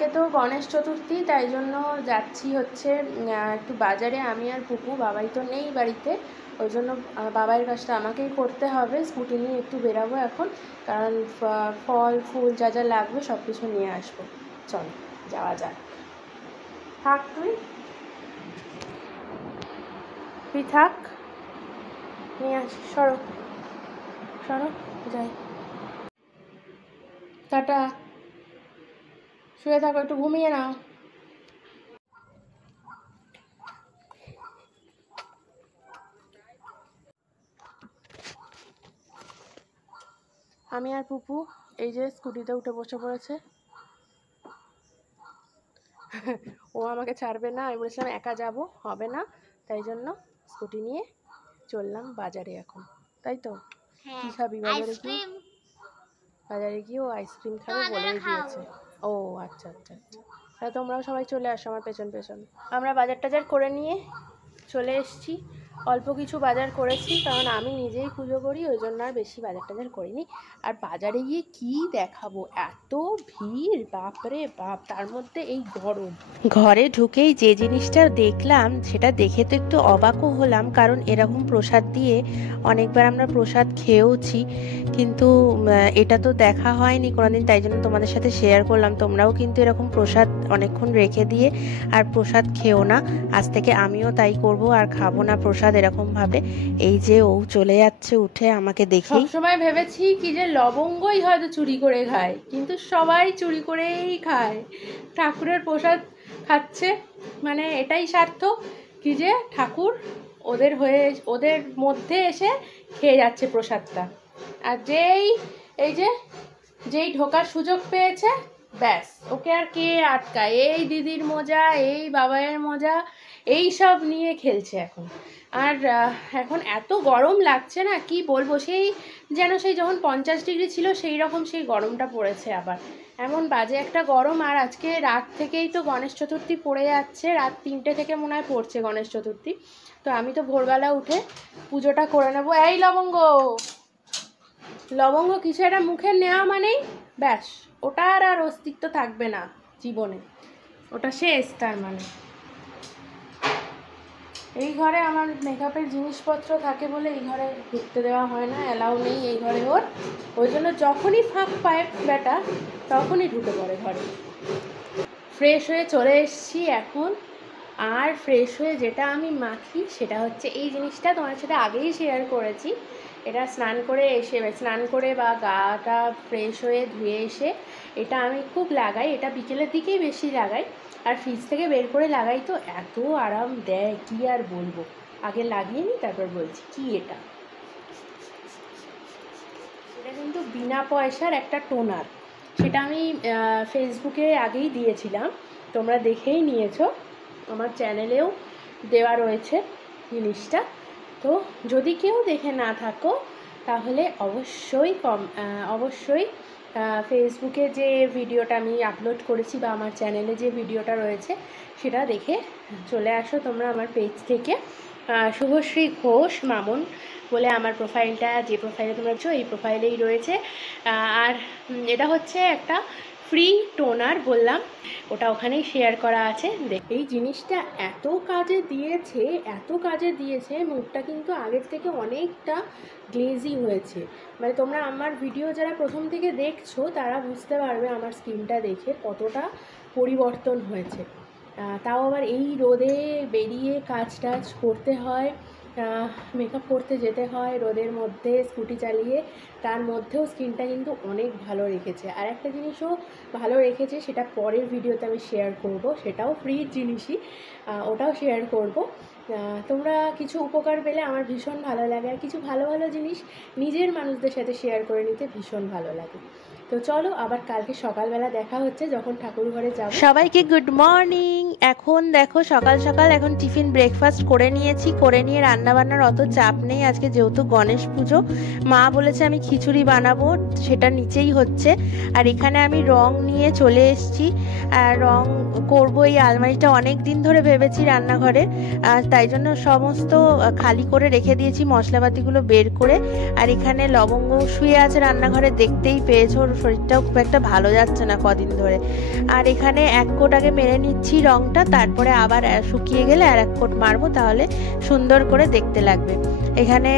কালকে তো গণেশ চতুর্থী, তাই জন্য যাচ্ছি হচ্ছে একটু বাজারে আমি আর পুপু। বাবাই তো নেই বাড়িতে, ওই জন্য বাবার কাজটা আমাকেই করতে হবে। স্কুটি নিয়ে একটু বেরাবো এখন, কারণ ফল ফুল যা যা লাগবে সব কিছু নিয়ে আসবো। চল যাওয়া যাক। থাক তুই থাক, নিয়ে আসি। সরো সরো যাই। টাটা, শুয়ে থাকো, একটু ঘুমিয়ে নাও। আমি আর পুপু এই যে স্কুটিতে উঠে বসে পড়েছে। ও আমাকে ছাড়বে না, আমি বলেছিলাম একা যাব, হবে না, তাই জন্য স্কুটি নিয়ে চললাম বাজারে এখন। তাই তো? কি খাবি বাজারে গিয়ে? বাজারে গিয়ে ও আইসক্রিম খাবে বলেই দিয়েছে। ও আচ্ছা আচ্ছা আচ্ছা, তাহলে তোমরাও সবাই চলে আসো আমার পেছন পেছন। আমরা বাজার টাজার করে নিয়ে চলে এসেছি। অল্প কিছু বাজার করেছি, কারণ আমি নিজেই পুজো করি, ওই জন্য আর বেশি বাজার টাজার করিনি। আর বাজারে গিয়ে কি দেখাবো, এত ভিড়, বাপরে বাপ, তার মধ্যে এই গরম। ঘরে ঢুকেই যে জিনিসটা দেখলাম সেটা দেখে তো একটু অবাকও হলাম, কারণ এরকম প্রসাদ দিয়ে অনেকবার আমরা প্রসাদ খেয়েওছি, কিন্তু এটা তো দেখা হয়নি কোনোদিন, তাই জন্য তোমাদের সাথে শেয়ার করলাম। তোমরাও কিন্তু এরকম প্রসাদ অনেকক্ষণ রেখে দিয়ে আর প্রসাদ খেও না। আজ থেকে আমিও তাই করব, আর খাবো না প্রসাদ এরকম ভাবে। এই যে ও চলে যাচ্ছে উঠে আমাকে দেখে। সবসময় ভেবেছি কি যে লবঙ্গই হয়তো চুরি করে খায়, কিন্তু সবাই চুরি করেই খায়। ঠাকুরের প্রসাদ খাচ্ছে মানে এটাই স্বার্থ কি যে ঠাকুর ওদের মধ্যে এসে খেয়ে যাচ্ছে প্রসাদটা। আর যেই ঢোকার সুযোগ পেয়েছে, ব্যাস ওকে আর কে আটকায়? এই দিদির মজা, এই বাবাইয়ের মজা, এই সব নিয়ে খেলছে এখন। আর এখন এত গরম লাগছে না, কি বলবো, সেই যখন 50 ডিগ্রি ছিল সেই রকম সেই গরমটা পড়েছে আবার। এমন বাজে একটা গরম। আর আজকে রাত থেকেই তো গণেশ চতুর্থী পড়ে যাচ্ছে, রাত 3টে থেকে মনে হয় পড়ছে গণেশ চতুর্থী। তো আমি তো ভোরবেলা উঠে পুজোটা করে নেবো। এই লবঙ্গ কিছু একটা মুখে নেওয়া মানেই ব্যাস ওটার আর অস্তিত্ব থাকবে না জীবনে, ওটা শেষ। তার মানে এই ঘরে আমার মেকআপের জিনিসপত্র থাকে বলে এই ঘরে ঢুকতে দেওয়া হয় না, অ্যালাউ নেই এই ঘরে ওর। ওই জন্য যখনই ফাঁক পায় বেটা তখনই ঢুকে পড়ে ঘরে। ফ্রেশ হয়ে চলে এসেছি এখন। আর ফ্রেশ হয়ে যেটা আমি মাখি সেটা হচ্ছে এই জিনিসটা, তোমার সাথে আগেই শেয়ার করেছি। এটা স্নান করে বা গাটা ফ্রেশ হয়ে ধুয়ে এসে এটা আমি খুব লাগাই। এটা বিকেলের দিকেই বেশি লাগাই, আর ফ্রিজ থেকে বের করে লাগাই তো এত আরাম দেয় কি আর বলবো। আগে লাগিয়ে নিই তারপর বলছি। কি এটা কিন্তু বিনা পয়সার একটা টোনার, সেটা আমি ফেসবুকে আগেই দিয়েছিলাম, তোমরা দেখেই নিয়েছো, আমার চ্যানেলেও দেওয়া রয়েছে জিনিসটা। তো যদি কেউ দেখে না থাকো তাহলে অবশ্যই ফেসবুকে যে ভিডিওটা আমি আপলোড করেছি বা আমার চ্যানেলে যে ভিডিওটা রয়েছে সেটা দেখে চলে আসো তোমরা আমার পেজ থেকে। শুভশ্রী ঘোষ মামুন বলে আমার প্রোফাইলটা, যে প্রোফাইলে তোমরা দেখছো এই প্রোফাইলেই রয়েছে। আর এটা হচ্ছে একটা ফ্রি টোনার, বললাম ওটা ওখানেই শেয়ার করা আছে। এই জিনিসটা এত কাজে দিয়েছে, মুখটা কিন্তু আগের থেকে অনেকটা গ্লেজি হয়েছে। মানে তোমরা আমার ভিডিও যারা প্রথম থেকে দেখছো তারা বুঝতে পারবে আমার স্কিনটা দেখে কতটা পরিবর্তন হয়েছে। তাও আবার এই রোদে বেরিয়ে কাজ টাজ করতে হয়, মেকআপ করতে যেতে হয় রোদের মধ্যে স্কুটি চালিয়ে, তার মধ্যেও স্কিনটা কিন্তু অনেক ভালো রেখেছে। আর একটা জিনিসও ভালো রেখেছে, সেটা পরের ভিডিওতে আমি শেয়ার করব, সেটাও ফ্রির জিনিসই, ওটাও শেয়ার করব। তোমরা কিছু উপকার পেলে আমার ভীষণ ভালো লাগে, আর কিছু ভালো ভালো জিনিস নিজের মানুষদের সাথে শেয়ার করে নিতে ভীষণ ভালো লাগে। তো চলো আবার কালকে সকালবেলা দেখা হচ্ছে যখন ঠাকুর ঘরে যাব। সবাইকে গুড মর্নিং। এখন দেখো সকাল সকাল এখন টিফিন ব্রেকফাস্ট করে নিয়েছি, করে নিয়ে রান্নাবান্নার অত চাপ নেই আজকে, যেহেতু গণেশ পুজো। মা বলেছে আমি খিচুড়ি বানাবো, সেটা নিচেই হচ্ছে। আর এখানে আমি রং নিয়ে চলে এসেছি, রং করব। এই আলমারিটা অনেক দিন ধরে ভেবেছি রান্নাঘরে, তাই জন্য সমস্ত খালি করে রেখে দিয়েছি, মশলাপাতিগুলো বের করে। আর এখানে লবঙ্গ শুয়ে আছে রান্নাঘরে, দেখতেই পেয়েছো শরীরটাও খুব একটা ভালো যাচ্ছে না কদিন ধরে। আর এখানে 1 কোট আগে মেরে নিচ্ছি রঙটা, তারপরে আবার শুকিয়ে গেলে আর 1 কোট মারবো, তাহলে সুন্দর করে দেখতে লাগবে। এখানে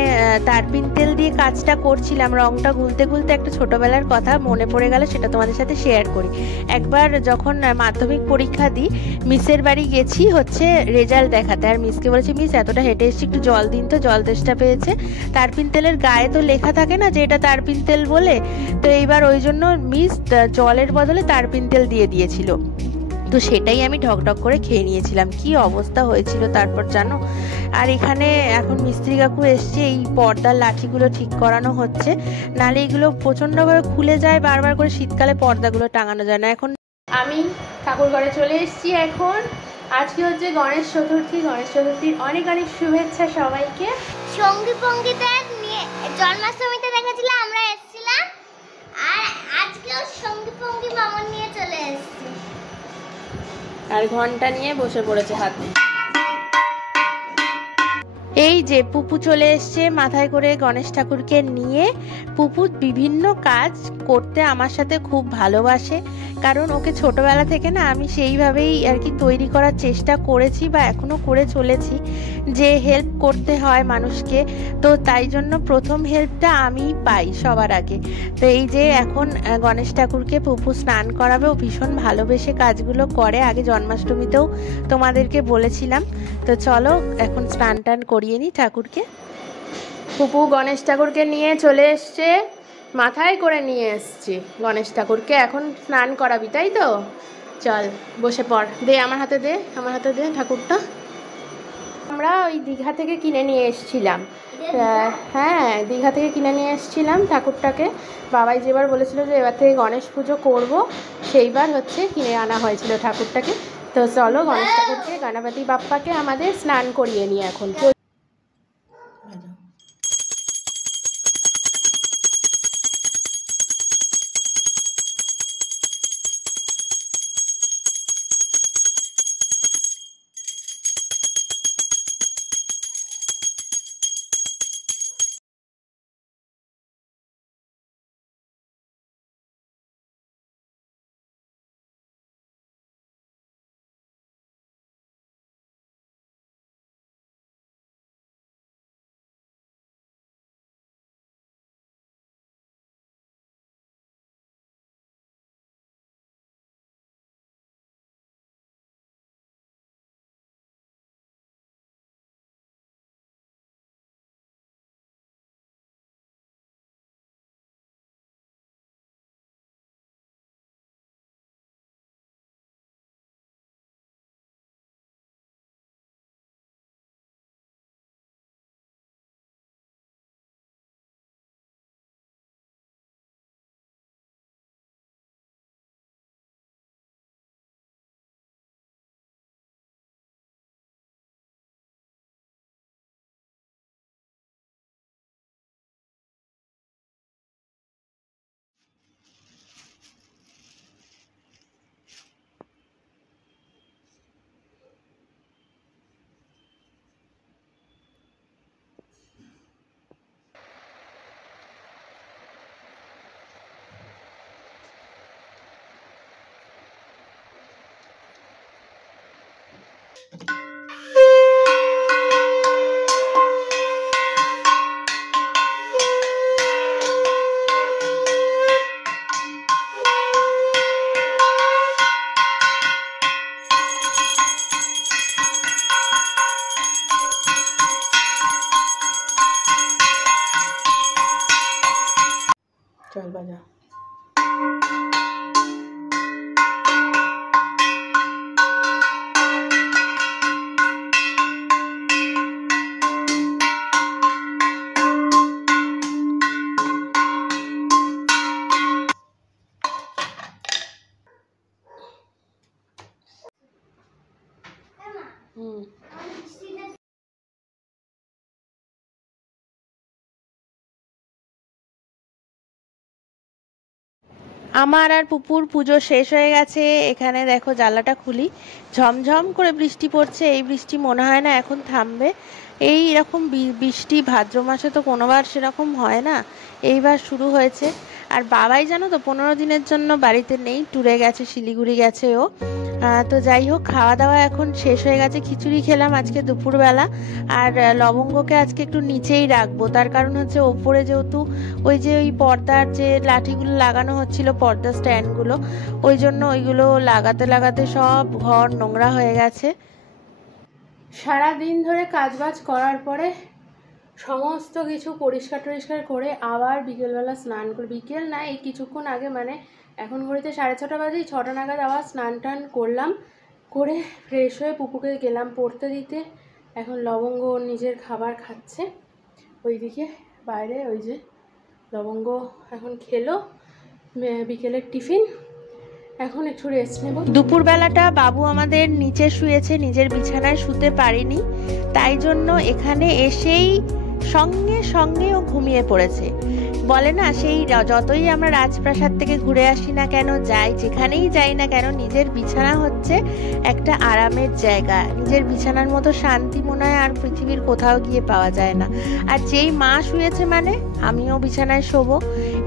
তারপিন তেল দিয়ে কাজটা করছিলাম, রঙটা গুলতে গুলতে একটা ছোটোবেলার কথা মনে পড়ে গেল, সেটা তোমাদের সাথে শেয়ার করি। একবার যখন মাধ্যমিক পরীক্ষা দিই, মিসের বাড়ি গেছি হচ্ছে রেজাল্ট দেখাতে, আর মিসকে বলেছি মিস এতটা হেঁটে এসেছি, একটু জল দিন তো, জল তেষ্টা পেয়েছে। তারপিন তেলের গায়ে তো লেখা থাকে না যে এটা তারপিন তেল বলে, তো এইবার ওই জন্য মিস জলের বদলে তারপিন তেল দিয়ে দিয়েছিল। তো সেটাই আমি ঢকঢক করে খেয়ে নিয়েছিলাম, কি অবস্থা হয়েছিল তারপর জানো। আর এখানে এখন মিস্ত্রি কাকু এসছে, এই পর্দার লাঠিগুলো ঠিক করানো হচ্ছে, নালে এগুলো প্রচণ্ডভাবে খুলে যায় বারবার করে, শীতকালে পর্দাগুলো টাঙানো যায় না। এখন আমি ঠাকুর ঘরে চলে এসেছি এখন। আজকে হচ্ছে গণেশ চতুর্থী, গণেশ চতুর্থীর অনেক অনেক শুভেচ্ছা সবাইকে। সঙ্গী পঙ্গীদের নিয়ে জন্মাষ্টমীতে দেখেছিল আমরা এসেছিলাম, আর আজকেও সঙ্গী পঙ্গী মামন নিয়ে চলে এসেছি, আর ঘন্টা নিয়ে বসে পড়েছে হাতে। এই যে পুপু চলে এসছে মাথায় করে গণেশ ঠাকুরকে নিয়ে। পুপু বিভিন্ন কাজ করতে আমার সাথে খুব ভালোবাসে, কারণ ওকে ছোটবেলা থেকে না আমি সেইভাবেই আর কি তৈরি করার চেষ্টা করেছি বা এখনও করে চলেছি, যে হেল্প করতে হয় মানুষকে। তো তাই জন্য প্রথম হেল্পটা আমিই পাই সবার আগে। তো এই যে এখন গণেশ ঠাকুরকে পুপু স্নান করাবে, ও ভীষণ ভালোবেসে কাজগুলো করে, আগে জন্মাষ্টমীতেও তোমাদেরকে বলেছিলাম। তো চলো এখন স্নান টান করিয়ে নিই ঠাকুরকে। পুপু গণেশ ঠাকুরকে নিয়ে চলে এসছে, মাথায় করে নিয়ে এসছি গণেশ ঠাকুরকে, এখন স্নান করাবি তাই তো? চল বসে পড়, দে আমার হাতে দে, আমার হাতে দে ঠাকুরটা। আমরা ওই দীঘা থেকে কিনে নিয়ে এসেছিলাম, হ্যাঁ দীঘা থেকে কিনে নিয়ে এসেছিলাম ঠাকুরটাকে। বাবাই যেবার বলেছিল যে এবার থেকে গণেশ পুজো করবো, সেইবার হচ্ছে কিনে আনা হয়েছিল ঠাকুরটাকে। তো চলো গণেশ ঠাকুরকে, গণপতি বাপ্পাকে আমাদের স্নান করিয়ে নিই এখন। চল বাজা। আমার আর পুপুর পুজো শেষ হয়ে গেছে। এখানে দেখো জানলাটা খুলি, ঝমঝম করে বৃষ্টি পড়ছে। এই বৃষ্টি মনে হয় না এখন থামবে, এই এরকম বৃষ্টি ভাদ্র মাসে তো কোনোবার সেরকম হয় না, এইবার শুরু হয়েছে। আর বাবাই জানো তো 15 দিনের জন্য বাড়িতে নেই, ট্যুরে গেছে, শিলিগুড়ি গেছে ও। তো যাই হোক, খাওয়া দাওয়া এখন শেষ হয়ে গেছে। খিচুড়ি খেলাম আজকে দুপুরবেলা। আর লবঙ্গকে আজকে একটু নিচেই রাখবো, তার কারণ হচ্ছে ওপরে যেহেতু ওই যে ওই পর্দার যে লাঠিগুলো লাগানো হচ্ছিল, পর্দা স্ট্যান্ডগুলো, ওই জন্য ওইগুলো লাগাতে লাগাতে সব ঘর নোংরা হয়ে গেছে। সারা দিন ধরে কাজবাজ করার পরে সমস্ত কিছু পরিষ্কার টরিষ্কার করে আবার বিকেলবেলা স্নান করে, বিকেল না এই কিছুক্ষণ আগে, মানে এখন ঘড়িতে 6:30 বাজেই, 6টা নাগাদ আবার স্নান টান করলাম, করে ফ্রেশ হয়ে পুপুকে গেলাম পড়তে দিতে। এখন লবঙ্গ ওর নিজের খাবার খাচ্ছে ওইদিকে বাইরে, ওই যে লবঙ্গ এখন খেলো বিকেলের টিফিন। এখন একটু রেস্ট নেব। দুপুরবেলাটা বাবু আমাদের নিচে শুয়েছে, নিজের বিছানায় শুতে পারিনি, তাই জন্য এখানে এসেই সঙ্গে সঙ্গে ও ঘুমিয়ে পড়েছে। বলে না, সেই যতই আমরা রাজপ্রাসাদ থেকে ঘুরে আসি না কেন, যাই যেখানেই যাই না কেন, নিজের বিছানা হচ্ছে একটা আরামের জায়গা। নিজের বিছানার মতো শান্তি মনে হয় আর পৃথিবীর কোথাও গিয়ে পাওয়া যায় না। আর যেই মা শুয়েছে মানে আমিও বিছানায় শোবো,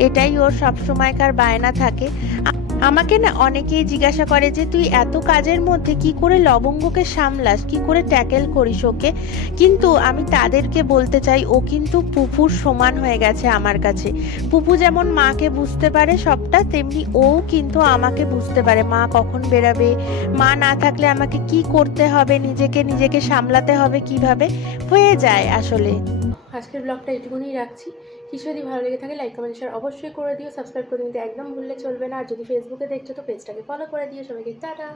এটাই ওর সবসময়কার বায়না থাকে। আমাকে না অনেকেই জিজ্ঞাসা করে যে তুই এত কাজের মধ্যে কি করে লবঙ্গকে সামলাস, কি করে ট্যাকেল করিস ওকে। কিন্তু আমি তাদেরকে বলতে চাই, ও কিন্তু পুপুর সমান হয়ে গেছে আমার কাছে। পুপু যেমন মাকে বুঝতে পারে সবটা, তেমনি ও কিন্তু আমাকে বুঝতে পারে, মা কখন বেরাবে, মা না থাকলে আমাকে কি করতে হবে, নিজেকে সামলাতে হবে কিভাবে, হয়ে যায় আসলে। আজকের ব্লগটা এটুকুনি রাখছি। কিছু যদি ভালো লেগে থাকে লাইক কমেন্ট শেয়ার অবশ্যই করে দিও, সাবস্ক্রাইব করে দিতে একদম ভুললে চলবে না। আর যদি ফেসবুকে দেখছো তো পেজটাকে ফলো করে দিও। সবাইকে টাটা।